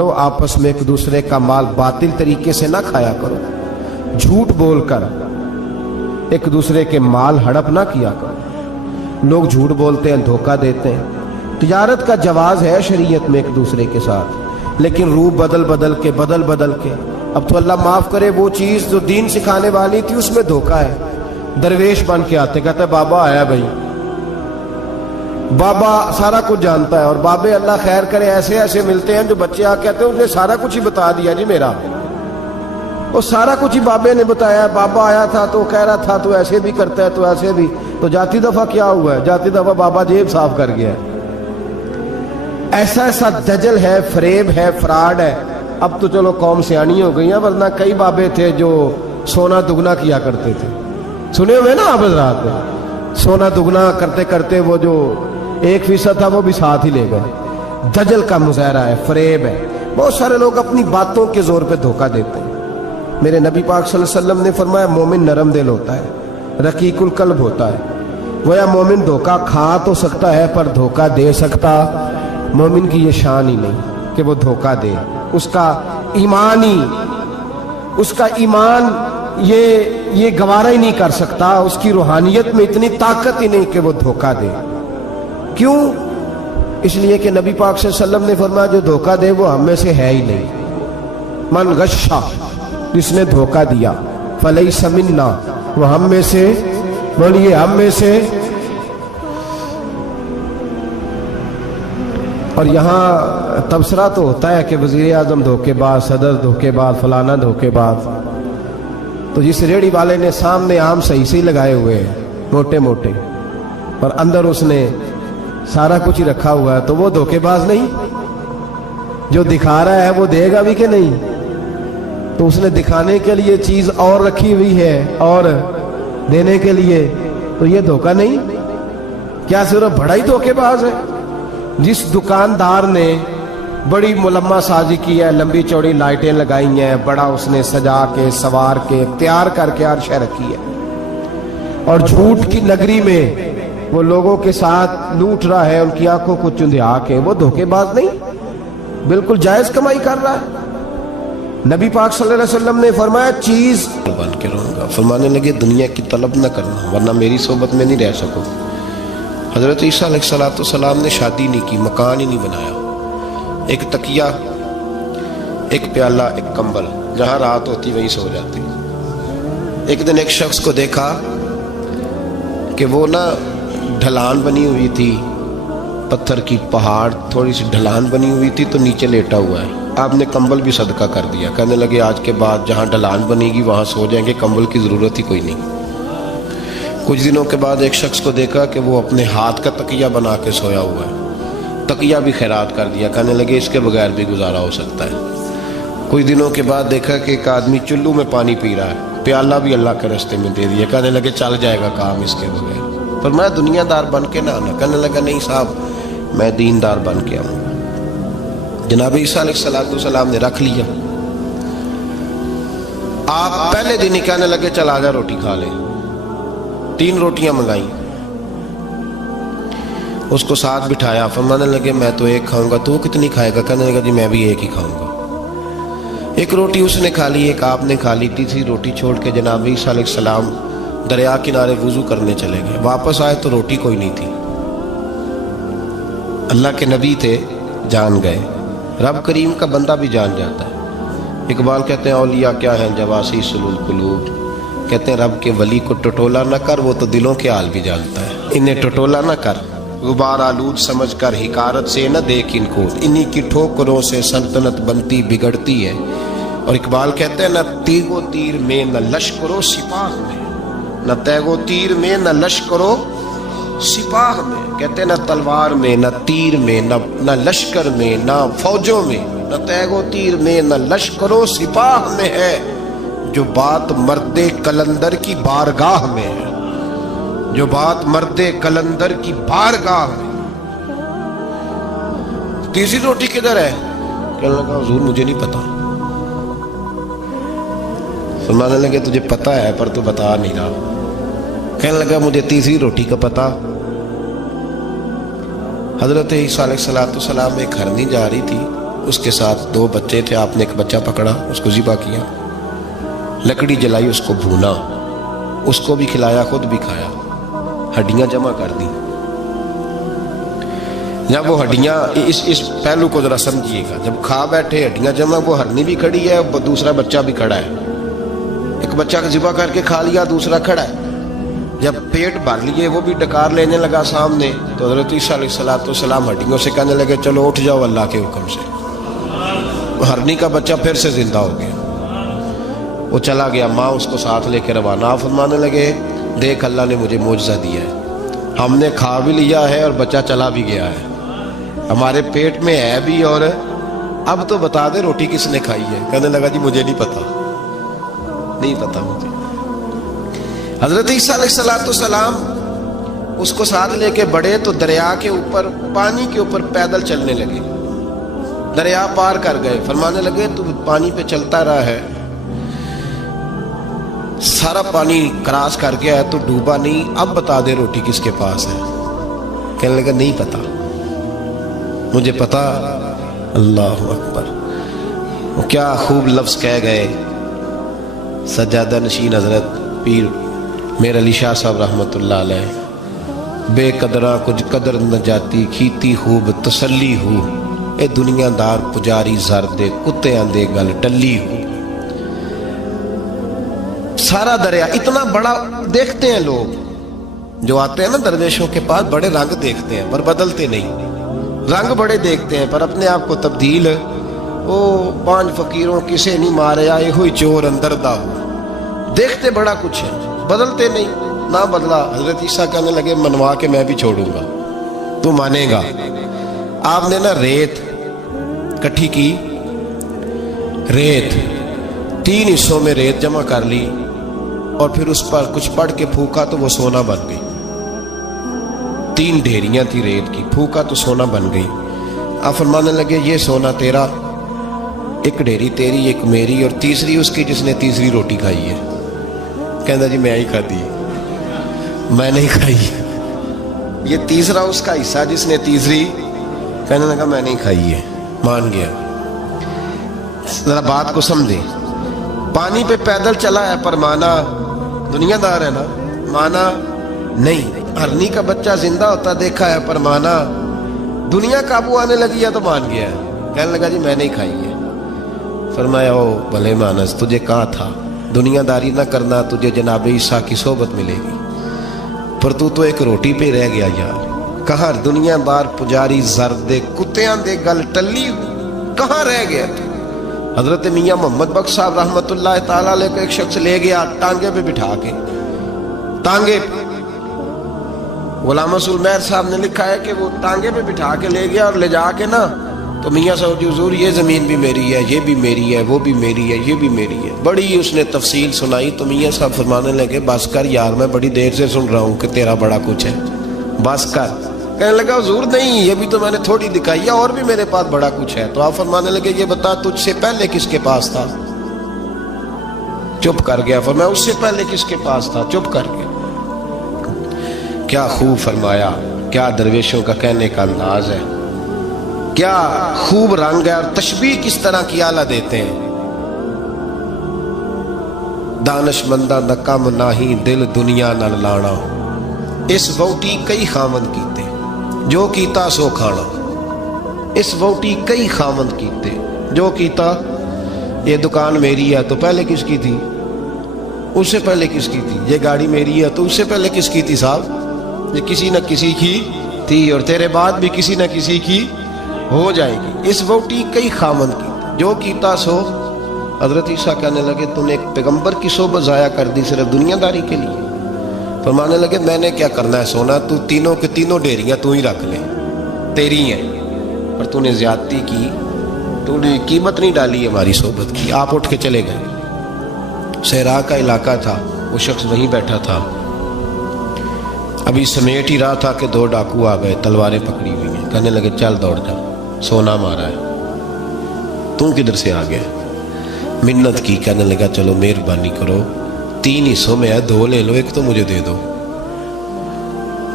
लो आपस में एक दूसरे का माल बातिल तरीके से ना खाया करो, झूठ बोलकर एक दूसरे के माल हड़प ना किया करो। लोग झूठ बोलते हैं, धोखा देते हैं। तिजारत का जवाज है शरीयत में एक दूसरे के साथ, लेकिन रूप बदल बदल के अब तो अल्लाह माफ करे वो चीज जो दीन सिखाने वाली थी उसमें धोखा है। दरवेश बन के आते, कहते बाबा आया भाई, बाबा सारा कुछ जानता है। और बाबे अल्लाह खैर करे ऐसे ऐसे मिलते हैं जो बच्चे आ कहते हैं उसने सारा कुछ ही बता दिया जी मेरा, वो सारा कुछ ही बाबे ने बताया। बाबा आया था तो कह रहा था तो ऐसे भी करता है तो ऐसे भी, तो जाती दफा क्या हुआ है, जाती दफा बाबा जेब साफ कर गया है। ऐसा ऐसा दजल है, फरेब है, फ्रॉड है। अब तो चलो कौम सियानी हो गई है, वरना कई बाबे थे जो सोना दुगना किया करते थे। सुने हुए ना आप रात में, सोना दुगना करते करते वो जो 1% था वो भी साथ ही ले गए। दजल का मुजाहरा है, फरेब है। बहुत सारे लोग अपनी बातों के जोर पे धोखा देते हैं। मेरे नबी पाक सल्लल्लाहु अलैहि वसल्लम ने फरमाया मोमिन नरम दिल होता है, रकीकुल कल्ब होता है। गोया मोमिन धोखा खा तो सकता है पर धोखा दे सकता मोमिन की ये शान ही नहीं कि वो धोखा दे। उसका ईमान ये गवारा ही नहीं कर सकता, उसकी रूहानियत में इतनी ताकत ही नहीं कि वो धोखा दे। क्यों? इसलिए कि नबी पाक सल्लल्लाहु अलैहि वसल्लम ने फरमाया जो धोखा दे वो हम में से है ही नहीं। मन गश्शा, जिसने धोखा दिया, फलैसा मिन्ना, वो हम में से, बोलिए हम में से। और यहाँ तबसरा तो होता है कि वजीर आजम धोखेबाज, सदर धोखेबाज, फलाना धोखेबाज। तो जिस रेड़ी वाले ने सामने आम सही से लगाए हुए हैं मोटे मोटे, और अंदर उसने सारा कुछ ही रखा हुआ है, तो वो धोखेबाज नहीं? जो दिखा रहा है वो देगा भी कि नहीं? तो उसने दिखाने के लिए चीज और रखी हुई है और देने के लिए, तो ये धोखा नहीं? क्या सिर्फ बड़ा ही धोखेबाज है? जिस दुकानदार ने बड़ी मुलम्मा साजी की है, लंबी चौड़ी लाइटें लगाई हैं, बड़ा उसने सजा के सवार के तैयार करके आरशा रखी है, और झूठ की नगरी में वो लोगों के साथ लूट रहा है, उनकी आंखों को चुंधिया के, वो धोखेबाज नहीं? बिल्कुल जायज कमाई कर रहा है। नबी पाक सल्लल्लाहु अलैहि वसल्लम ने फरमाया चीज बन के रहूंगा। फरमाने लगे दुनिया की तलब न करना वरना मेरी सोबत में नहीं रह सको। हजरत ईसा अलैहिस्सलाम ने शादी नहीं की, मकान ही नहीं बनाया, एक तकिया, एक प्याला, एक कंबल, जहां रात होती वही सो जाती। एक दिन एक शख्स को देखा कि वो ना ढलान बनी हुई थी, पत्थर की पहाड़, थोड़ी सी ढलान बनी हुई थी, तो नीचे लेटा हुआ है। आपने कंबल भी सदका कर दिया। कहने लगे आज के बाद जहाँ ढलान बनेगी वहाँ सो जाएंगे, कंबल की ज़रूरत ही कोई नहीं। कुछ दिनों के बाद एक शख्स को देखा कि वो अपने हाथ का तकिया बना के सोया हुआ है, तकिया भी खैरात कर दिया। कहने लगे इसके बगैर भी गुजारा हो सकता है। कुछ दिनों के बाद देखा कि एक आदमी चुल्लू में पानी पी रहा है, प्याला भी अल्लाह के रास्ते में दे दिया। कहने लगे चल जाएगा काम इसके बगैर। पर मैं दुनियादार बन के ना आना। कहने लगा नहीं साहब, मैं दीनदार बन के आऊँगा। जनाब ईसा अलैहिस्सलाम ने रख लिया। आप पहले दिन ही कहने लगे चल आजा रोटी खा ले। 3 रोटियां मंगाई, उसको साथ बिठाया, फरमाने लगे मैं तो एक खाऊंगा, तू कितनी खाएगा? कहने लगा जी मैं भी एक ही खाऊंगा। एक रोटी उसने खा ली, एक आपने खा ली। तीसरी रोटी छोड़ के जनाब ईसा अलैहिस्सलाम दरिया किनारे वुजू करने चले गए। वापस आए तो रोटी कोई नहीं थी। अल्लाह के नबी थे, जान गए। रब करीम का बंदा भी जान जाता है। इकबाल कहते हैं औलिया क्या है जवासी सुलूल कुलूब, कहते हैं रब के वली को टटोला न कर, वो तो दिलों के हाल भी जानता है। इन्हें टटोला न कर, गुबार आलूद समझ कर हिकारत से न देख इनको, इन्हीं की ठोकरों से सल्तनत बनती बिगड़ती है। और इकबाल कहते हैं न तीगो तीर में न लश्करो सिपाह में, न तैगो तीर में न लश्करो सिपाह में। कहते न तलवार में, न तीर में, न लश्कर में, न फौजों में, न तैगो तीर में, न लश्करो सिपाह में है जो बात मर्दे कलंदर की बारगाह में है, जो बात मर्दे कलंदर की बारगाह में। तीसरी रोटी किधर है? कहने लगा हुजूर मुझे नहीं पता। फरमाने लगे तुझे पता है पर तू बता नहीं रहा। कहने लगा मुझे तीसरी रोटी का पता। हजरत ईसा अलैहिस्सलाम एक हरनी जा रही थी, اس کے ساتھ 2 بچے تھے، آپ نے ایک بچہ پکڑا، اس کو ذبح کیا، لکڑی جلائی، اس کو بھونا، اس کو بھی کھلایا، خود بھی کھایا، ہڈیاں جمع کر دی۔ جب وہ ہڈیاں اس پہلو کو ذرا سمجھیے گا، جب کھا بیٹھے ہڈیاں جمع، وہ ہرنی بھی کھڑی ہے، دوسرا بچہ بھی کھڑا ہے، ایک بچہ ذبح کر کے کھا لیا، دوسرا کھڑا ہے۔ جب پیٹ بھر لیے، وہ بھی ڈکار لینے لگا سامنے، تو حضرت عیسیٰ علیہ السلام ہڈیوں سے کہنے لگے چلو اٹھ جاؤ اللہ کے حکم سے۔ ہرنی کا بچہ پھر سے زندہ ہو گیا، وہ چلا گیا، ماں اس کو ساتھ لے کے روانہ، فرمانے لگے دیکھ اللہ نے مجھے معجزہ دیا ہے، ہم نے کھا بھی لیا ہے اور بچہ چلا بھی گیا ہے، ہمارے پیٹ میں ہے بھی، اور اب تو بتا دے روٹی کس نے کھائی ہے۔ کہنے لگا جی مجھے نہیں پتا، نہیں پتا مجھے۔ حضرت عیسیٰ علیہ السلام اس کو ساتھ لے کے بڑھے تو دریا کے اوپر، پانی کے اوپر پیدل چلنے لگے، دریا پار کر گئے، فرمانے لگے تو پانی پہ چلتا رہا ہے، سارا پانی کراس کر گیا ہے تو ڈوبا نہیں، اب بتا دے روٹی کس کے پاس ہے۔ کہنے لگا نہیں پتا، مجھے پتا۔ اللہ اکبر، وہ کیا خوب لفظ کہہ گئے سجادہ نشین حضرت پیر میر علی شاہ صاحب رحمۃ اللہ علیہ، بے قدراں کچھ قدر نہ جاتی، کھیتی خوب تسلی ہو، اے دنیا دار پجاری زر دے، کتیاں دے گل ٹلی ہو۔ سارا دریا اتنا بڑا دیکھتے ہیں لوگ جو آتے ہیں نا درویشوں کے پاس، بڑے رنگ دیکھتے ہیں پر بدلتے نہیں، رنگ بڑے دیکھتے ہیں پر اپنے آپ کو تبدیل، او 5 فقیروں کسے نہیں مارے آئے ہوئی چور اندر دا ہو، دیکھتے بڑا کچھ ہے بدلتے نہیں۔ نہ بدلا، حضرت عیسیٰ کہنے لگے منوا کے میں بھی چھوڑوں گا، تو مانے گا۔ آپ نے نا ریت کٹھی کی، ریت 3 حصوں میں ریت جمع کر لی اور پھر اس پر کچھ پڑھ کے پھونکا تو وہ سونا بن گئی۔ 3 ڈھیریاں تھی ریت کی، پھونکا تو سونا بن گئی۔ آپ فرمانے لگے یہ سونا تیرا، ایک ڈھیری تیری، ایک میری، اور تیسری اس کی جس نے تیسری روٹی کھائی ہے۔ کہنا جی میں ہی کھاتی، میں نہیں کھائی، یہ تیسرا اس کا حصہ جس نے تیسری، کہنے لگا میں نہیں کھائی ہے، مان گیا۔ ذرا بات کو سمجھے، پانی پہ پیدل چلا ہے پر مانا، دنیا دار ہے نا، مانا نہیں۔ ہرنی کا بچہ زندہ ہوتا دیکھا ہے پر مانا، دنیا قابو آنے لگی ہے تو مان گیا ہے۔ کہنے لگا جی میں نہیں کھائی ہے۔ فرمایا او بھلے مانس، تجھے کہا تھا دنیا داری نہ کرنا، تجھے جناب عیسیٰ کی صحبت ملے گی، پر تو ایک روٹی پہ رہ گیا یار۔ کہاں دنیا دار پجاری زر دے، کتیاں دے گل ٹلی، کہاں رہ گیا تو؟ حضرت میاں محمد بخش صاحب رحمۃ اللہ تعالیٰ علیہ کو ایک شخص لے گیا ٹانگے پہ بٹھا کے، ٹانگے پہ، غلام رسول مہر صاحب نے لکھا ہے کہ وہ ٹانگے پہ بٹھا کے لے گیا، اور لے جا کے نا تو میاں صاحب جی حضور یہ زمین بھی میری ہے، یہ بھی میری ہے، وہ بھی میری ہے، یہ بھی میری ہے، بڑی اس نے تفصیل سنائی۔ تو میاں صاحب فرمانے لگے بس کر یار، میں بڑی دیر سے سن رہا ہوں کہ تیرا بڑا کچھ ہے، بس کر۔ کہنے لگا حضور نہیں، یہ بھی تو میں نے تھوڑی دکھائی ہے، اور بھی میرے پاس بڑا کچھ ہے۔ تو آپ فرمانے لگے یہ بتا تجھ سے پہلے کس کے پاس تھا؟ چپ کر گیا۔ فرمایا اس سے پہلے کس کے پاس تھا؟ چپ کر گیا۔ کیا خوب فرمایا، کیا درویشوں کا کہنے کا انداز ہے، کیا خوب رنگ ہے، اور تشبیہ کس طرح کی اعلیٰ دیتے ہیں۔ دانش مندہ نہ کم نہ ہی دل دنیا نہ لانا، اس ووٹی کئی خامند کیتے جو کیتا سو کھانا، اس ووٹی کئی خامند کیتے جو کیتا۔ یہ دکان میری ہے تو پہلے کس کی تھی؟ اس سے پہلے کس کی تھی؟ یہ گاڑی میری ہے تو اس سے پہلے کس کی تھی صاحب؟ یہ کسی نہ کسی کی تھی، اور تیرے بعد بھی کسی نہ کسی کی ہو جائے گی۔ اس ووٹی کئی خامند کی جو کیتا سو۔ حضرت عیسیٰ کہنے لگے تم نے ایک پیغمبر کی صحبت ضائع کر دی صرف دنیا داری کے لیے۔ فرمانے لگے میں نے کیا کرنا ہے سونا، تو تینوں کے تینوں ڈیریاں تو ہی رکھ لے، تیری ہیں، پر تو نے زیادتی کی، تو نے قیمت نہیں ڈالی ہماری صحبت کی۔ آپ اٹھ کے چلے گئے۔ صحرا کا علاقہ تھا، وہ شخص وہیں بیٹھا تھا، ابھی سمیٹ ہی رہا تھا کہ 2 ڈاکو آ گئے، تلواریں پکڑی ہوئی ہیں۔ کہنے لگے چل دوڑ جا، سونا مارا ہے، تم کدھر سے آ گیا؟ منت کی، کہنے لگا چلو مہربانی کرو، 3 حصوں میں ہے، 2 لے لو، ایک تو مجھے دے دو،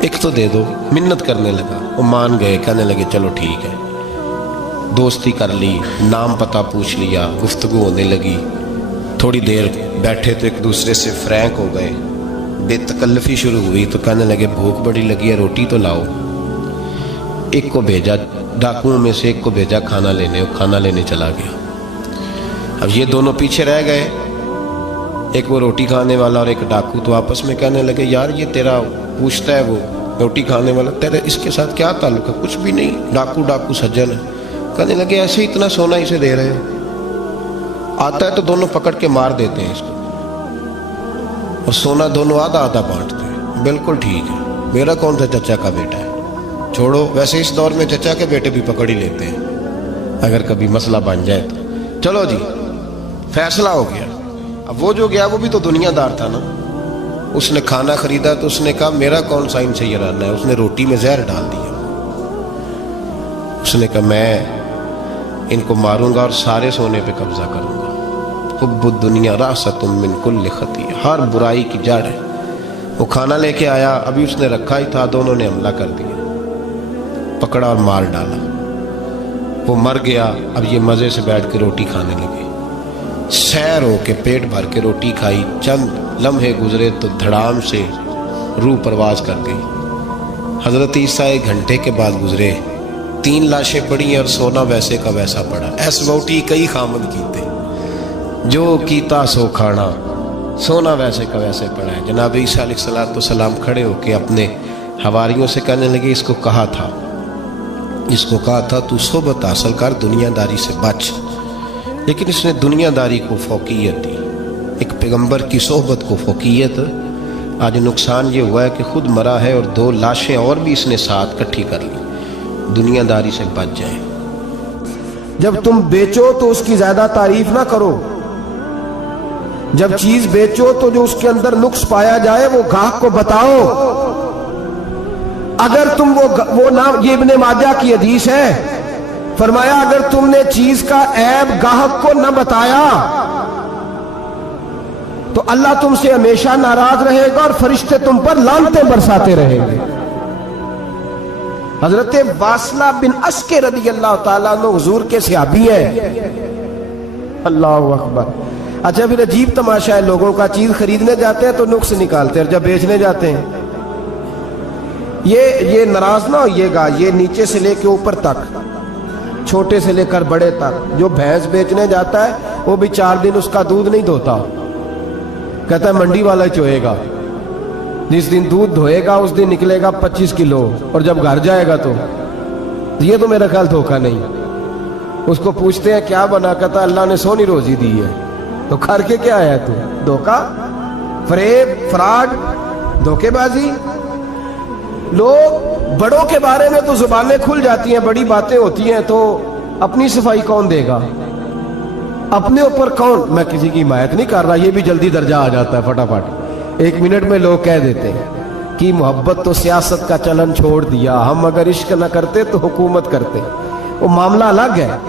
ایک تو دے دو۔ منت کرنے لگا، وہ مان گئے، کہنے لگے چلو ٹھیک ہے۔ दोस्ती कर ली, नाम पता पूछ लिया, गुफ्तगू होने लगी। थोड़ी देर बैठे तो एक दूसरे से फ्रैंक हो गए, बेतकल्लफी शुरू हुई। तो कहने लगे भूख बड़ी लगी है, रोटी तो लाओ। एक को भेजा, डाकुओं में से एक को भेजा खाना लेने, वो खाना लेने चला गया। अब ये दोनों पीछे रह गए, एक वो रोटी खाने वाला और एक डाकू। तो आपस में कहने लगे यार ये तेरा पूछता है वो रोटी खाने वाला, तेरे इसके साथ क्या ताल्लुक है? कुछ भी नहीं, डाकू डाकू सज्जन है। कहने लगे ऐसे ही इतना सोना इसे दे रहे हो, आता है तो दोनों पकड़ के मार देते हैं इसको, और सोना दोनों आधा आधा बांटते हैं। बिल्कुल ठीक है, मेरा कौन सा चचा का बेटा है, छोड़ो। वैसे इस दौर में चचा के बेटे भी पकड़ ही लेते हैं अगर कभी मसला बन जाए तो। चलो जी, फैसला हो गया। अब वो जो गया वो भी तो दुनियादार था ना, उसने खाना खरीदा तो उसने कहा मेरा कौन सा इनसे ये रहना है। उसने रोटी में जहर डाल दिया। उसने कहा मैं इनको मारूंगा और सारे सोने पे कब्जा करूंगा। हुब्बुद दुनिया रासतुम मिन कुल्लि खतिया, हर बुराई की जड़ है। वो खाना लेके आया, अभी उसने रखा ही था, दोनों ने हमला कर दिया, पकड़ा और मार डाला। वो मर गया। अब ये मजे से बैठ के रोटी खाने लगे, सैर हो के पेट भर के रोटी खाई। चंद लम्हे गुजरे तो धड़ाम से रूह परवाज कर गई। हजरत ईसा 1 घंटे के बाद गुजरे, 3 लाशें पड़ी और सोना वैसे का वैसा पड़ा। ऐस वोटी कई खामद कीते, जो कीता सो खाना, सोना वैसे का वैसे पड़ा है। जनाब ईसा अलैहिस्सलाम खड़े होके अपने हवारियों से कहने लगे इसको कहा था तू सोबत हासिल कर, दुनियादारी से बच। लेकिन इसने दुनियादारी को फौकियत दी, एक पैगंबर की सोहबत को फौकियत। आज नुकसान ये हुआ है कि खुद मरा है और 2 लाशें और भी इसने साथ इकट्ठी कर ली। दुनियादारी से बच जाए। जब तुम बेचो तो उसकी ज्यादा तारीफ ना करो। जब चीज बेचो तो जो उसके अंदर नुक्स पाया जाए वो गाहक को बताओ। अगर तुम वो ना, ये इब्ने माजा की हदीस है, फरमाया अगर तुमने चीज का ऐब गाहक को न बताया तो अल्लाह तुमसे हमेशा नाराज रहेगा और फरिश्ते तुम पर लानतें बरसाते रहेंगे। हजरत वासला बिन अस्के रदियल्लाहु ताला अन्हु हुजूर के सहाबी है। अल्लाहु अकबर। अच्छा, फिर अजीब तमाशा है, लोगों का चीज खरीदने जाते हैं तो नुक्स निकालते हैं, और जब बेचने जाते हैं ये नाराज ना होइएगा, ये नीचे से लेके ऊपर तक, छोटे से लेकर बड़े तक, जो भैंस बेचने जाता है वो भी 4 दिन उसका दूध नहीं धोता, कहता है मंडी वाला चोएगा। जिस दिन दूध धोएगा उस दिन निकलेगा 25 किलो, और जब घर जाएगा तो ये तो मेरा ख्याल धोखा नहीं। उसको पूछते हैं क्या बना, कहता अल्लाह ने सोनी रोजी दी है। तो करके क्या आया तू? धोखा, फरेब, फ्रॉड, धोखेबाजी। लोग बड़ों के बारे में तो जुबानें खुल जाती हैं, बड़ी बातें होती हैं, तो अपनी सफाई कौन देगा? अपने ऊपर कौन? मैं किसी की हिमायत नहीं कर रहा, ये भी जल्दी दर्जा आ जाता है फटाफट। 1 मिनट में लोग कह देते हैं कि मोहब्बत तो सियासत का चलन छोड़ दिया, हम अगर इश्क न करते तो हुकूमत करते। वो मामला अलग है,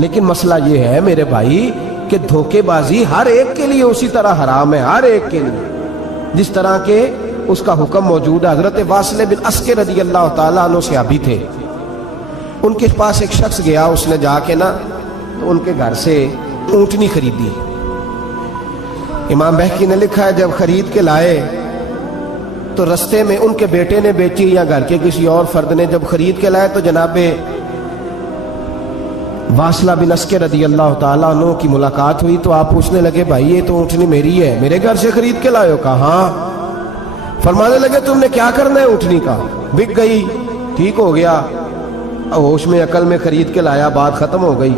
लेकिन मसला ये है मेरे भाई कि धोखेबाजी हर एक के लिए उसी तरह हराम है, हर एक के लिए जिस तरह के उसका हुक्म मौजूद है। हजरत वासिल बिन अस्के रदियल्लाहु ताला अन्हु सहाबी थे, उनके पास एक शख्स गया, उसने जाके ना तो उनके घर से ऊँटनी खरीदी। इमाम बहकी ने लिखा है जब खरीद के लाए तो रस्ते में उनके बेटे ने बेची या घर के किसी और फर्द ने, जब खरीद के लाए तो जनाबे वासला बिन अस्के रदियल्लाहु ताला अन्हु की मुलाकात हुई। तो आप पूछने लगे भाई ये तो ऊँटनी मेरी है, मेरे घर से खरीद के लाए हो? कहा हाँ। फरमाने लगे तुमने क्या करना है ऊँटनी का? बिक गई, ठीक हो गया, होश में अकल में खरीद के लाया, बात खत्म हो गई।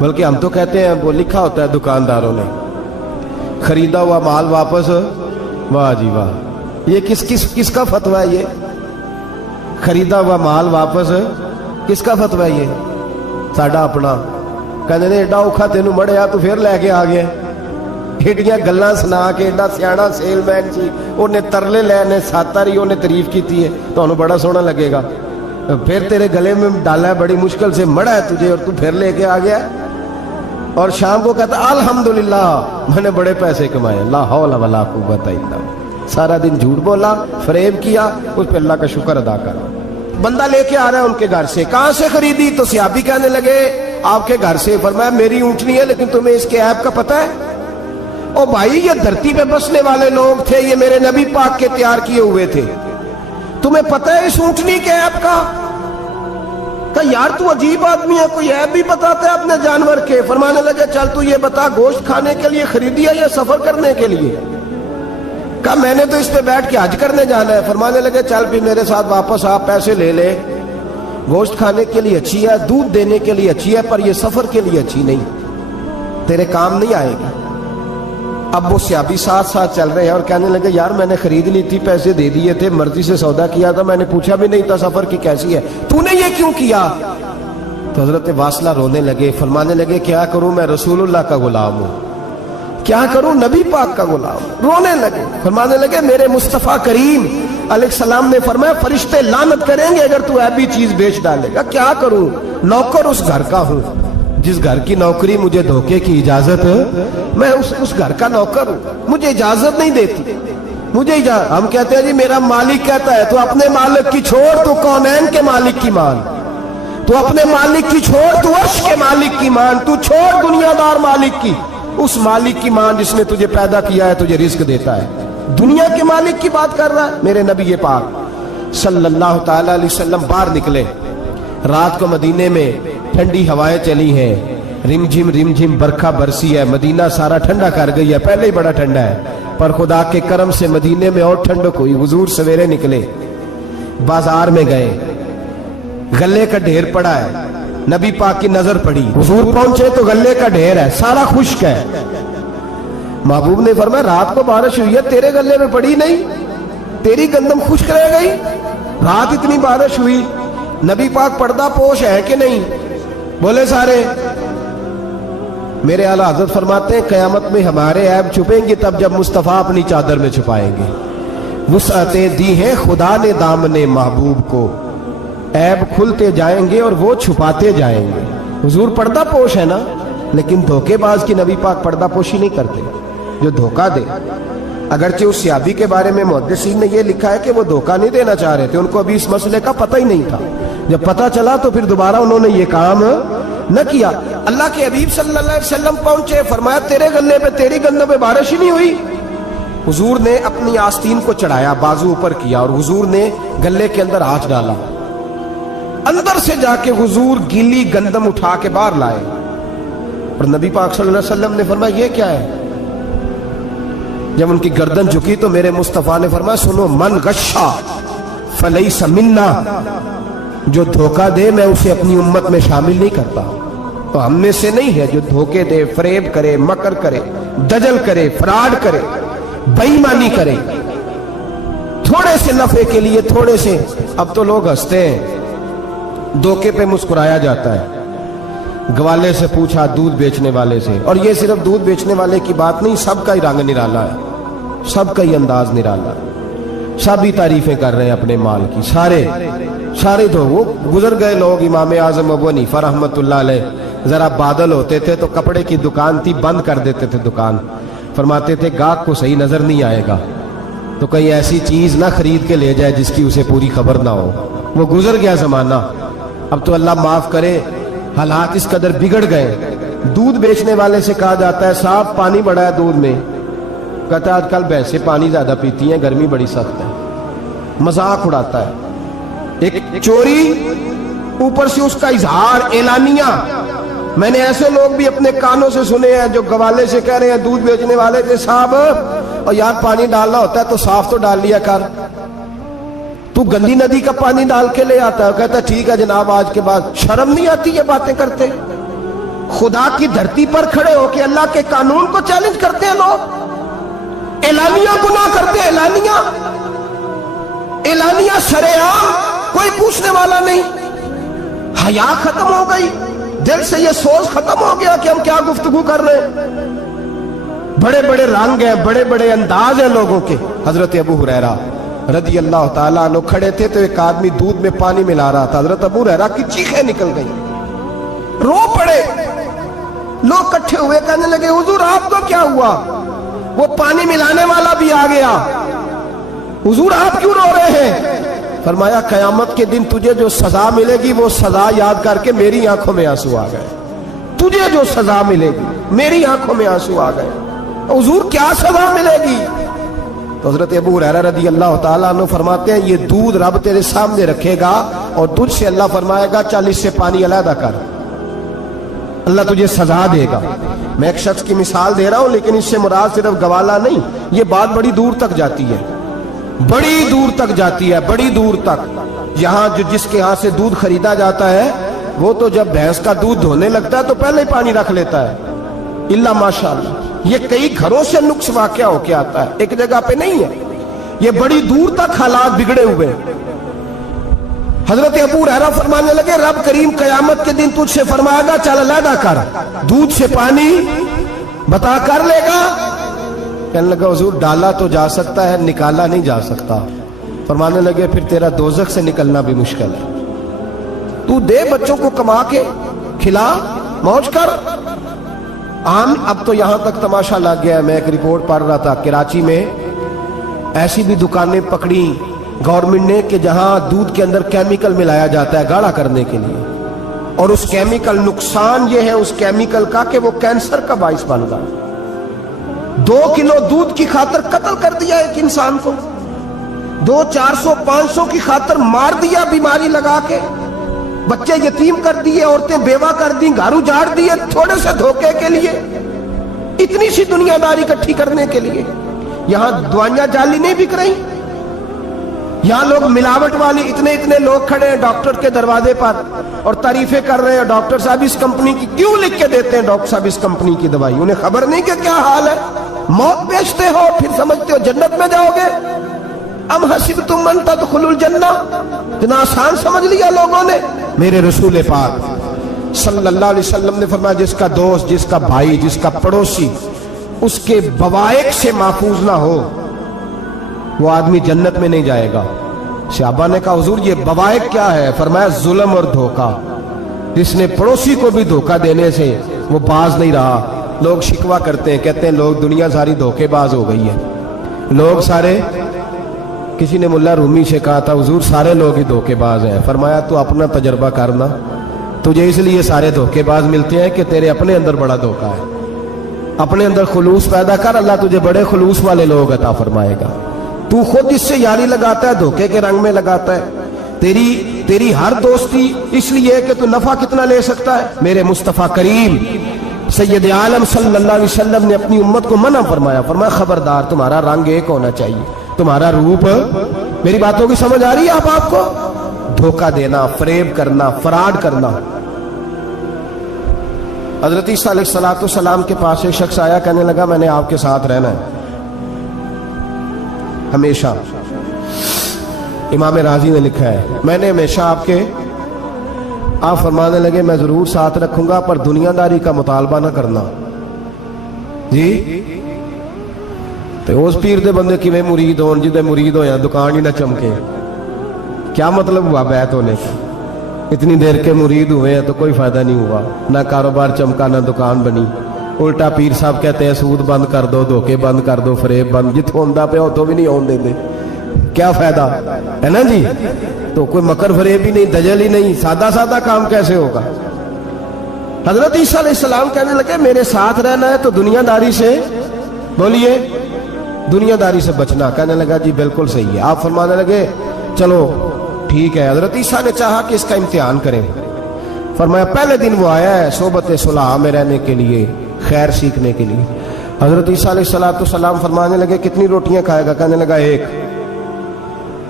बल्कि हम तो कहते हैं, वो लिखा होता है दुकानदारों ने, खरीदा हुआ माल वापस। वाह जी वाह, ये किसका फतवा है? ये खरीदा हुआ माल वापस किसका फतवा है? ये साडा अपना। कहते ने एडा औखा तेनू मड़िया तू फिर लैके आ गया। एडियां गल्लां सुना के, एडा सियाणा सेलमैन सी, उन्हें तरले लैने, 7 वारी उन्हें तारीफ की है, तो बड़ा सोहना लगेगा। फिर तेरे गले में डाला है, बड़ी मुश्किल से मड़ा है तुझे, और तू फिर लेके आ गया। और शाम को कहता अल्हम्दुलिल्लाह मैंने बड़े पैसे कमाए, ला हौला वला कुव्वता इल्ला बिल्लाह। सारा दिन झूठ बोला, फरेब किया, उस पर अल्लाह का शुक्र अदा करा। बंदा लेके आ रहा है उनके घर से, कहां से खरीदी? तो सहाबी कहने लगे आपके घर से। फरमाया मेरी ऊँटनी है, लेकिन तुम्हें इसके ऐब का पता है? ओ भाई, ये धरती पे बसने वाले लोग थे, ये मेरे नबी पाक के तैयार किए हुए थे, तुम्हें पता है इस ऊँटनी के ऐब का? कहा यार तू अजीब आदमी है, कोई ऐब भी बताता है अपने जानवर के। फरमाने लगे चल तू ये बता, गोश्त खाने के लिए खरीदी है या सफर करने के लिए? कहा मैंने तो इस पे बैठ के हज करने जाना है। फरमाने लगे चल भी मेरे साथ वापस आ, पैसे ले ले, गोश्त खाने के लिए अच्छी है, दूध देने के लिए अच्छी है, पर ये सफर के लिए अच्छी नहीं, तेरे काम नहीं आएगी। अब वो सहाबी साथ साथ चल रहे हैं और कहने लगे यार मैंने खरीद ली थी, पैसे दे दिए थे, मर्जी से सौदा किया था, मैंने पूछा भी नहीं था सफर की कैसी है, तूने ये क्यों किया? तो हजरत वासला रोने लगे, फरमाने लगे क्या करूं, मैं रसूलुल्लाह का गुलाम हूं, क्या करूं, नबी पाक का गुलाम। रोने लगे, फरमाने लगे मेरे मुस्तफा करीम अलैहिस्सलाम ने फरमाया फरिश्ते लानत करेंगे अगर तू ऐसी चीज बेच डालेगा। क्या करूं, नौकर उस घर का हूं, जिस घर की नौकरी मुझे धोखे की इजाजत, मैं उस घर का नौकर हूं, मुझे इजाजत नहीं देती, मुझे इजाजत। हम कहते हैं जी मेरा मालिक कहता है, तो अपने मालिक की छोड़, तू कौनैन के मालिक की मान, तू अपने मालिक की छोड़, तू अर्श के मालिक की मान, तू छोड़ दुनियादार मालिक की, उस मालिक की मान जिसने तुझे पैदा किया है, तुझे रिस्क देता है। दुनिया के मालिक की बात कर रहा है। मेरे नबी पाक सल्लल्लाहु ताला अलैहि वसल्लम बाहर निकले, रात को मदीने में ठंडी हवाएं चली हैं, रिमझिम बरखा बरसी है, मदीना सारा ठंडा कर गई है, पहले ही बड़ा ठंडा है, पर खुदा के करम से मदीने में और ठंडक हुई। हुजूर सवेरे निकले, बाजार में गए, गल्ले का ढेर पड़ा है, नबी पाक की नजर पड़ी, हुजूर पहुंचे तो गल्ले का ढेर है, सारा खुश्क है। महबूब ने फरमाया रात को बारिश हुई है, तेरे गल्ले में पड़ी नहीं, तेरी गंदम खुश्क रह गई, रात इतनी बारिश हुई। नबी पाक पर्दा पोश है कि नहीं? बोले सारे। मेरे आला हज़रत फरमाते हैं क़यामत में हमारे ऐब छुपेंगे तब जब मुस्तफ़ा अपनी चादर में छुपाएंगे। वुसअतें दी हैं खुदा ने दामने महबूब को, ऐब खुलते जाएंगे और वो छुपाते जाएंगे। हुजूर पर्दा पोश है ना, लेकिन धोखेबाज की नबी पाक पर्दा पोशी नहीं करते, जो धोखा दे। अगरचे उस सहाबी के बारे में मुहद्दिसीन ने ये लिखा है कि वो धोखा नहीं देना चाह रहे थे, उनको अभी इस मसले का पता ही नहीं था, जब पता चला तो फिर दोबारा उन्होंने ये काम न किया। अल्लाह के हबीब सल्लल्लाहु अलैहि वसल्लम पहुंचे, फरमाया तेरे गले पे, तेरी गंदों पे बारिश ही नहीं हुई। हुजूर ने अपनी आस्तीन को चढ़ाया, बाजू ऊपर किया और हुजूर ने गले के अंदर हाथ डाला, अंदर से जाके हुजूर गीली गंदम उठा के बाहर लाए और नबी पाक सल्लल्लाहु अलैहि वसल्लम ने फरमाया ये क्या है? जब उनकी गर्दन झुकी तो मेरे मुस्तफा ने फरमाया सुनो, मन गश्शा फलैसा मिन्ना, जो धोखा दे मैं उसे अपनी उम्मत में शामिल नहीं करता। तो हम में से नहीं है जो धोखे दे, फरेब करे, मकर करे, दजल करे, फ्रॉड करे, बेईमानी करे, थोड़े से नफे के लिए, थोड़े से। अब तो लोग हंसते हैं, धोखे पे मुस्कुराया जाता है। ग्वाले से पूछा, दूध बेचने वाले से, और ये सिर्फ दूध बेचने वाले की बात नहीं, सबका ही रंग निराला है, सबका ही अंदाज निराला, सभी तारीफें कर रहे हैं अपने माल की, सारे तो वो गुजर गए लोग। इमाम आजम अबू हनीफा रहमतुल्लाह अलैह जरा बादल होते थे तो कपड़े की दुकान थी, बंद कर देते थे दुकान, फरमाते थे गाहक को सही नजर नहीं आएगा तो कहीं ऐसी चीज ना खरीद के ले जाए जिसकी उसे पूरी खबर ना हो। वो गुजर गया जमाना, अब तो अल्लाह माफ करे, हालात इस कदर बिगड़ गए। दूध बेचने वाले से कहा जाता है साहब पानी बड़ा है दूध में, कहता है आजकल भैंसे पानी ज्यादा पीती हैं, गर्मी बड़ी सख्त है, मजाक उड़ाता है। एक चोरी, ऊपर से उसका इजहार, एलानिया। मैंने ऐसे लोग भी अपने कानों से सुने हैं जो गवाले से कह रहे हैं, दूध बेचने वाले के साहब, और यार पानी डालना होता है तो साफ तो डाल लिया कर, तू गंदी नदी का पानी डाल के ले आता है। कहता ठीक है जनाब, आज के बाद शर्म नहीं आती ये बातें करते? खुदा की धरती पर खड़े होके अल्लाह के कानून को चैलेंज करते हैं लोग, एलानिया गुनाह करते हैं, एलानिया सरेआम, कोई पूछने वाला नहीं। हया खत्म हो गई, दिल से ये सोच खत्म हो गया कि हम क्या गुफ्तगू कर रहे हैं। बड़े बड़े रंग हैं, बड़े बड़े अंदाज हैं लोगों के। हजरत अबू हुरैरा रदी अल्लाह ताला अन्हु खड़े थे तो एक आदमी दूध में पानी मिला रहा था, हजरत अबू हुरैरा की चीखें निकल गई, रो पड़े। लोग इकट्ठे हुए, कहने लगे हुजूर आपको क्या हुआ? वो पानी मिलाने वाला भी आ गया, हुजूर आप क्यों रो रहे हैं? فرمایا قیامت کے دن تجھے جو سزا ملے گی وہ سزا یاد کر کے میری آنکھوں میں آنسو آ گئے. تجھے جو سزا ملے گی میری آنکھوں میں آنسو آ گئے. حضور کیا سزا ملے گی؟ تو حضرت ابو ہریرہ رضی اللہ تعالیٰ عنہ فرماتے ہیں یہ دودھ رب تیرے سامنے رکھے گا اور تجھ سے اللہ فرمائے گا چل اس سے پانی علیحدہ کر. اللہ تجھے سزا دے گا. میں ایک شخص کی مثال دے رہا ہوں لیکن اس سے مراد صرف گوالہ نہیں، یہ بات بڑی دور تک جاتی ہے، بڑی دور تک جاتی ہے، بڑی دور تک. یہاں جس کے ہاں سے دودھ خریدا جاتا ہے وہ تو جب بھینس کا دودھ دھونے لگتا ہے تو پہلے ہی پانی رکھ لیتا ہے، اللہ ماشاءاللہ. یہ کئی گھروں سے نقص واقعہ ہو کے آتا ہے، ایک جگہ پہ نہیں ہے. یہ بڑی دور تک حالات بگڑے ہوئے. حضرت ابو ہریرہ فرمانے لگے رب کریم قیامت کے دن تجھ سے فرمائے گا چل علیحدہ کر، دودھ سے پانی بتا کر لے گا. کہنے لگا حضور ڈالا تو جا سکتا ہے، نکالا نہیں جا سکتا. فرمانے لگے پھر تیرا دوزخ سے نکلنا بھی مشکل ہے. تو دے بچوں کو کما کے کھلا، موج کر. اب تو یہاں تک تماشا لگ گیا ہے. میں ایک رپورٹ پڑھ رہا تھا کراچی میں ایسی بھی دکانیں پکڑی گورنمنٹ نے کہ جہاں دودھ کے اندر کیمیکل ملایا جاتا ہے گاڑھا کرنے کے لیے، اور اس کیمیکل نقصان یہ ہے اس کیمیکل کا کہ وہ کینسر کا باعث بن گا. 2 کلو دودھ کی خاطر قتل کر دیا ایک انسان کو، 200 400 500 کی خاطر مار دیا بیماری لگا کے، بچے یتیم کر دیے، عورتیں بیوہ کر دی، گھر اجاڑ دیے تھوڑے سے دھوکے کے لیے، اتنی سی دنیا داری اکٹھی کرنے کے لیے. یہاں دوائیاں جعلی نہیں بک رہی، یہاں لوگ ملاوٹ والی اتنے لوگ کھڑے ہیں ڈاکٹر کے دروازے پر اور تعریفیں کر رہے ہیں ڈاکٹر صاحب اس کمپنی کی کیوں لکھ کے دیتے ہیں ڈاکٹر صاحب اس کمپنی کی دوائی. انہیں خبر نہیں کہ کیا حال ہے. موت بیچتے ہو پھر سمجھتے ہو جنت میں جاؤ گے. ام حسبتم ان تدخلوا الجنہ، اتنا آسان سمجھ لیا لوگوں نے. میرے رسول پاک صلی اللہ علیہ وسلم نے فرمایا جس کا دوست، جس کا بھائی، جس کا پڑوسی اس کے بوائق سے محفوظ نہ ہو وہ آدمی جنت میں نہیں جائے گا. صحابہ نے کہا حضور یہ بوائق کیا ہے؟ فرمایا ظلم اور دھوکہ. جس نے پڑوسی کو بھی دھوکہ دینے سے وہ باز نہیں رہا. لوگ شکوہ کرتے ہیں، کہتے ہیں لوگ دنیا ساری دھوکے باز ہو گئی ہے، لوگ سارے. کسی نے ملا رومی سے کہا تھا حضور سارے لوگ ہی دھوکے باز ہیں. فرمایا تو اپنا تجربہ کرنا، تجھے اس لیے سارے دھوکے باز ملتے ہیں کہ تیرے اپنے اندر بڑا دھوکہ ہے. اپنے اندر خلوص پیدا کر، اللہ تجھے بڑے خلوص والے لوگ عطا فرمائے گا. تو خود اس سے یاری لگاتا ہے، دھوکے کے رنگ میں لگاتا ہے. تیری ہر دوستی اس لیے کہ تو نفع کتنا لے سکتا ہے. میرے مصطفیٰ کریم سید عالم صلی اللہ علیہ وسلم نے اپنی امت کو منع فرمایا. فرمایا خبردار تمہارا رنگ ایک ہونا چاہیے، تمہارا روپ. میری باتوں کی سمجھ آ رہی ہے آپ کو؟ دھوکہ دینا، فریب کرنا، فراڈ کرنا. حضرت عیسیٰ علیہ السلام کے پاس ایک شخص آیا، کہنے لگا میں نے آپ کے ساتھ رہنا ہے ہمیشہ. امام راضی نے لکھا ہے میں نے ہمیشہ آپ فرمانے لگے میں ضرور ساتھ رکھوں گا پر دنیا داری کا مطالبہ نہ کرنا. جی تو اس پیر دے بندے کی میں مرید ہوں، جدے مرید ہو یا دکان ہی نہ چمکے. کیا مطلب ہوا بیعت ہونے کا؟ اتنی دیر کے مرید ہوئے ہیں تو کوئی فائدہ نہیں ہوا، نہ کاروبار چمکا نہ دکان بنی. الٹا پیر صاحب کہتے ہیں سود بند کر دو، دھوکے بند کر دو، فریب بند. جتوں ہوندہ پہ ہو تو بھی نہیں ہون دے. کیا فائدہ ہے نا جی؟ تو کوئی مکر فریب ہی نہیں، دجل ہی نہیں، سادہ کام کیسے ہوگا؟ حضرت عیسیٰ علیہ السلام کہنے لگے میرے ساتھ رہنا ہے تو دنیا داری سے، بولیے دنیا داری سے بچنا. کہنے لگا جی بالکل صحیح ہے. آپ فرمانے لگے چلو ٹھیک ہے. حضرت عیسیٰ نے چاہا کہ اس کا امتحان کریں. فرمایا پہلے دن وہ آیا ہے صحبت صلح میں رہنے کے لیے، خیر سیکھنے کے لیے. حضرت عیسیٰ علیہ السلام فرمانے لگے کتنی روٹیاں کھائے گا؟ کہنے لگا ایک.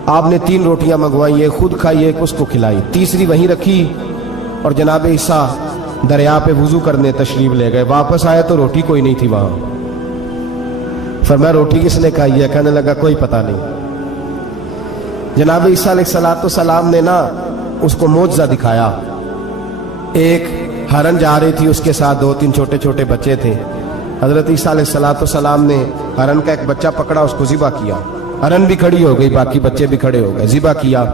آپ نے 3 روٹیاں منگوائی، ایک خود کھائی، ایک اس کو کھلائی، تیسری وہیں رکھی اور جناب عیسیٰ دریا پہ وضو کرنے تشریف لے گئے. واپس آئے تو روٹی کوئی نہیں تھی وہاں. فرمایا روٹی کس نے کھائی ہے؟ کہنے لگا کوئی پتہ نہیں. جناب عیسیٰ علیہ السلام نے نا اس کو معجزہ دکھایا. ایک ہرن جا رہی تھی، اس کے ساتھ 2-3 چھوٹے چھوٹے بچے تھے. حضرت عیسیٰ علیہ السلام نے ہرن کا ایک بچہ پکڑا، اس کو ذبح کیا. ہرن بھی کھڑی ہو گئی، باقی بچے بھی کھڑے ہو گئے. ذبح کیا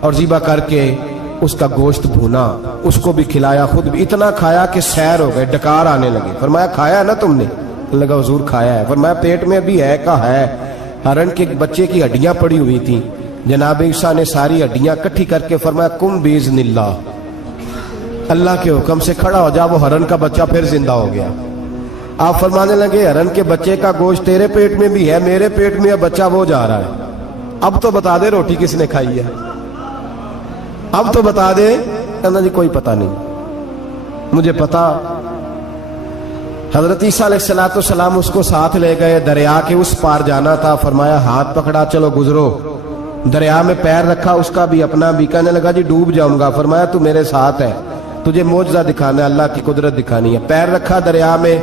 اور ذبح کر کے اس کا گوشت بھونا، اس کو بھی کھلایا، خود بھی اتنا کھایا کہ سیر ہو گئے، ڈکار آنے لگے. فرمایا کھایا ہے نا تم نے؟ لگا حضور کھایا ہے. فرمایا پیٹ میں ابھی ہے کا ہے. ہرن کے بچے کی ہڈیاں پڑی ہوئی تھیں، जनाब ईसा ने सारी हड्डियां इकट्ठी करके फरमाया कुम बिइज़्निल्लाह, अल्लाह के हुक्म से खड़ा हो जा। वो हरन का बच्चा फिर जिंदा हो गया। आप फरमाने लगे हरन के बच्चे का गोश्त तेरे पेट में भी है, मेरे पेट में बच्चा वो जा रहा है, अब तो बता दे रोटी किसने खाई है, अब तो बता दे। कहना जी कोई पता नहीं, मुझे पता। हजरत ईसा अलैहिस्सलाम उसको साथ ले गए, दरिया के उस पार जाना था। फरमाया हाथ पकड़ा चलो गुजरो। दरिया में पैर रखा उसका भी अपना भी। कहने लगा जी डूब जाऊंगा। फरमाया तू मेरे साथ है, तुझे मोजज़ा दिखाना है, अल्लाह की कुदरत दिखानी है। पैर रखा दरिया में,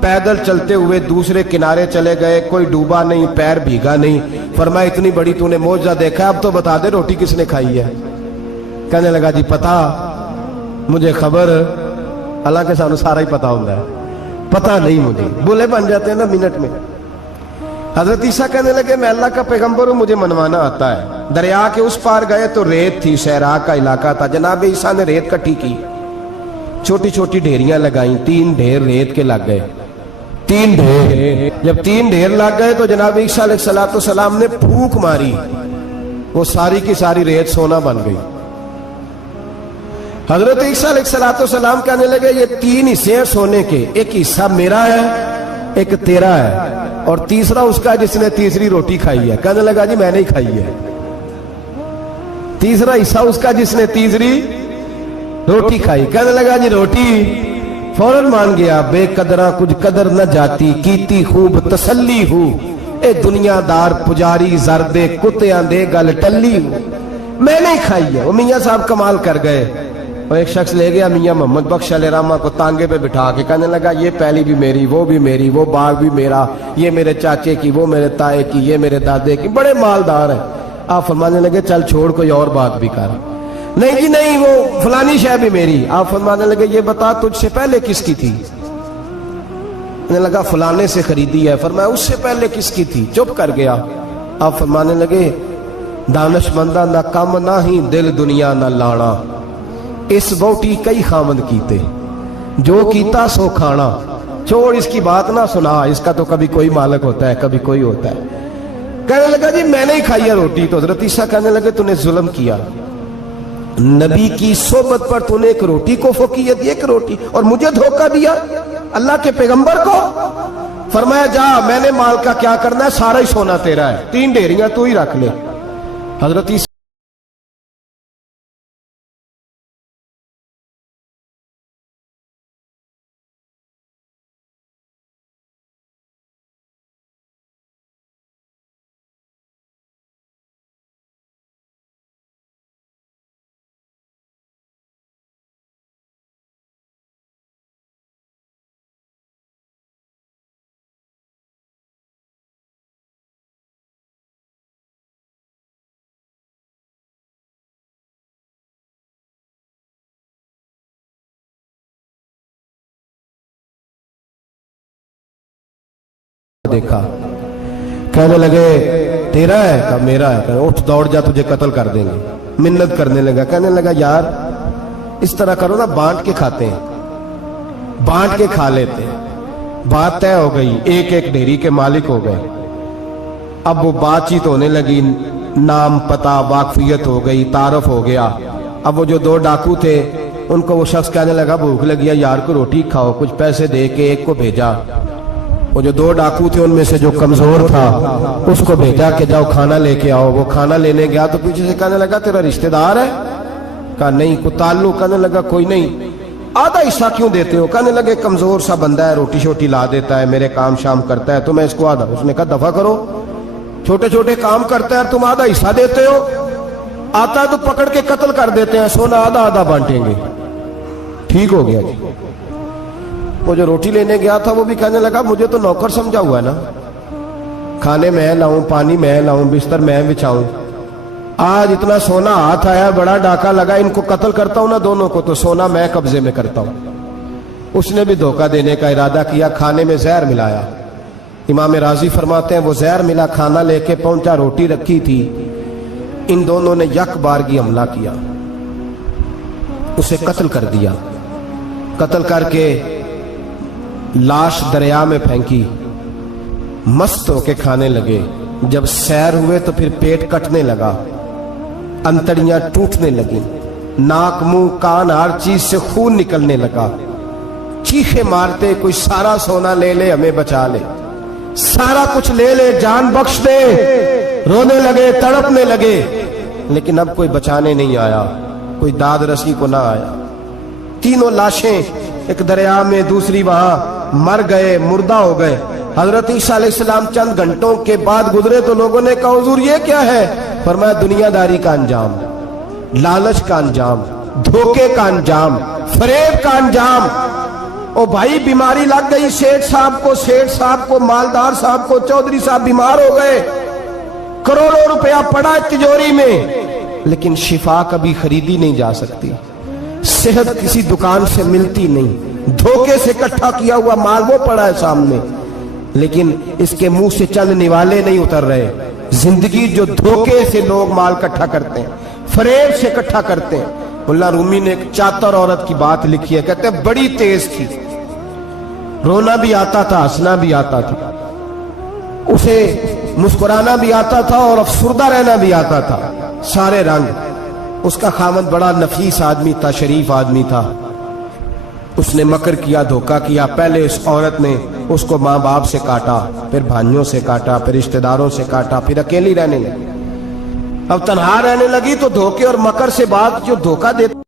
पैदल चलते हुए दूसरे किनारे चले गए। कोई डूबा नहीं, पैर भीगा नहीं। फरमाया इतनी बड़ी तूने मोजज़ा देखा, अब तो बता दे रोटी किसने खाई है। कहने लगा जी पता, मुझे खबर, हालांकि सानू सारा ही पता होता है, पता नहीं मुझे। बोले बन जाते हैं ना मिनट में। हजरत ईसा कहने लगे मैं अल्लाह का पैगंबर हूं, मुझे मनवाना आता है। दरिया के उस पार गए तो रेत थी, सहरा का इलाका था। जनाब ईसा ने रेत इकट्ठी की, छोटी छोटी ढेरियां लगाई। 3 ढेर रेत के लग गए, 3 ढेर। जब 3 ढेर लग गए तो जनाब ईसा अलैहिस्सलाम ने फूंक मारी, वो सारी की सारी रेत सोना बन गई। हजरत ईसा अलैहिस्सलाम कहने लगे ये 3 हिस्से हैं सोने के, एक हिस्सा मेरा है, एक तेरा है, और तीसरा उसका जिसने तीसरी रोटी खाई है। कहने लगा जी मैंने ही खाई है। तीसरा हिस्सा उसका जिसने तीसरी रोटी खाई। कहने लगा जी रोटी। फौरन मान गया, बेकदरा कुछ कदर न जाती, कीती खूब तसल्ली हूं, ए दुनियादार पुजारी जरदे कुत्तियां दे गल टल्ली हूं, मैंने ही खाई है। वो मियाँ साहब कमाल कर गए। और एक शख्स ले गया मियाँ मोहम्मद बख्श अलैहिर्रहमा को तांगे पे बिठा के, कहने लगा ये पहली भी मेरी, वो भी मेरी, वो बाग भी मेरा, ये मेरे चाचे की, वो मेरे ताए की, ये मेरे दादे की, बड़े मालदार हैं। आप फरमाने लगे चल छोड़ कोई और बात भी कर। नहीं जी नहीं, वो फलानी शय भी मेरी। आप फरमाने लगे ये बता तुझसे पहले किसकी थी। कहने लगा फलाने से खरीदी है। फरमाया उससे पहले किसकी थी। चुप कर गया। आप फरमाने लगे दानशमंदा ना कम ना ही दिल दुनिया ना लाना, इस बोटी कई खामद कीते, जो कीता सो खाना। छोड़ इसकी बात ना सुना, इसका तो कभी कोई मालिक होता है, कभी कोई होता है। कहने लगा जी मैंने ही खाई है रोटी। तो हजरत ईसा कहने लगे तूने जुल्म किया, नबी की सोबत पर तूने एक रोटी को फकीयत दी, एक रोटी, और मुझे धोखा दिया अल्लाह के पैगंबर को। फरमाया जा मैंने माल का क्या करना है, सारा ही सोना तेरा है, 3 ढेरियां तू ही रख ले। हजरत ईसा देखा, कहने लगे तेरा है का मेरा है। कहने उठ दौड़ जा तुझे कत्ल कर देंगे। मिन्नत करने लगा। कहने लगा यार इस तरह करो ना, बांट के खाते हैं, बांट के खा लेते हैं। बात तय हो गई, एक एक ढेरी के मालिक हो गए। अब वो बातचीत होने लगी, नाम पता वाकफियत हो गई, तारफ हो गया। अब वो जो 2 डाकू थे उनको वो शख्स कहने लगा भूख लगी है यार को रोटी खाओ, कुछ पैसे दे के एक को भेजा। वो जो 2 डाकू थे उनमें से जो कमजोर था उसको भेजा कि जाओ खाना लेके आओ। वो खाना लेने गया तो पीछे से कहने लगा तेरा रिश्तेदार है। कहा नहीं। कोई ताल्लुक। कहने लगा कोई नहीं। आधा हिस्सा क्यों देते हो। कहने लगे कमजोर सा बंदा है, रोटी शोटी ला देता है, मेरे काम शाम करता है, तो मैं इसको आधा। उसने कहा दफा करो, छोटे छोटे काम करता है तुम आधा हिस्सा देते हो, आता है तो पकड़ के कत्ल कर देते हैं, सोना आधा आधा बांटेंगे। ठीक हो गया जी। वो जो रोटी लेने गया था वो भी कहने लगा मुझे तो नौकर समझा हुआ है ना, खाने मैं लाऊं, पानी मैं लाऊं, बिस्तर मैं बिछाऊं, आज इतना सोना हाथ आया, बड़ा डाका लगा, इनको कत्ल करता हूं ना दोनों को, तो सोना मैं कब्जे में करता हूं। उसने भी धोखा देने का इरादा किया, खाने में जहर मिलाया। इमाम राजी फरमाते हैं वो जहर मिला खाना लेके पहुंचा, रोटी रखी थी, इन दोनों ने यक बारगी हमला किया, उसे कत्ल कर दिया। कत्ल करके लाश दरिया में फेंकी, मस्त होके खाने लगे। जब सैर हुए तो फिर पेट कटने लगा, अंतड़ियां टूटने लगी, नाक मुंह कान हर चीज से खून निकलने लगा। चीखे मारते कोई सारा सोना ले ले हमें बचा ले, सारा कुछ ले ले जान बख्श दे। रोने लगे, तड़पने लगे, लेकिन अब कोई बचाने नहीं आया, कोई दाद रसी को ना आया। तीनों लाशें एक दरिया में, दूसरी वहां मर गए, मुर्दा हो गए। हजरत ईसा अलैहिस्सलाम चंद घंटों के बाद गुजरे तो लोगों ने कहा हुजूर ये क्या है? फरमाया दुनियादारी का अंजाम, लालच का अंजाम, धोखे का अंजाम, फरेब का अंजाम। ओ भाई बीमारी लग गई सेठ साहब को, मालदार साहब को, चौधरी साहब बीमार हो गए, करोड़ों रुपया पड़ा तिजोरी में, लेकिन शिफा कभी खरीदी नहीं जा सकती, सेहत किसी दुकान से मिलती नहीं, धोखे से इकट्ठा किया हुआ माल वो पड़ा है सामने, लेकिन इसके मुंह से चंद निवाले नहीं उतर रहे। जिंदगी जो धोखे से लोग माल इकट्ठा करते हैं, फरेब से इकट्ठा करते हैं। मुल्ला रूमी ने एक चातर औरत की बात लिखी है, कहते हैं बड़ी तेज थी, रोना भी आता था, हंसना भी आता था, उसे मुस्कुराना भी आता था और अफसुर्दा रहना भी आता था, सारे रंग। उसका खामद बड़ा नफीस आदमी था, शरीफ आदमी था। उसने मकर किया, धोखा किया। पहले इस औरत ने उसको माँ बाप से काटा, फिर भाइयों से काटा, फिर रिश्तेदारों से काटा, फिर अकेली रहने लगी। अब तन्हा रहने लगी तो धोखे और मकर से बात जो धोखा देता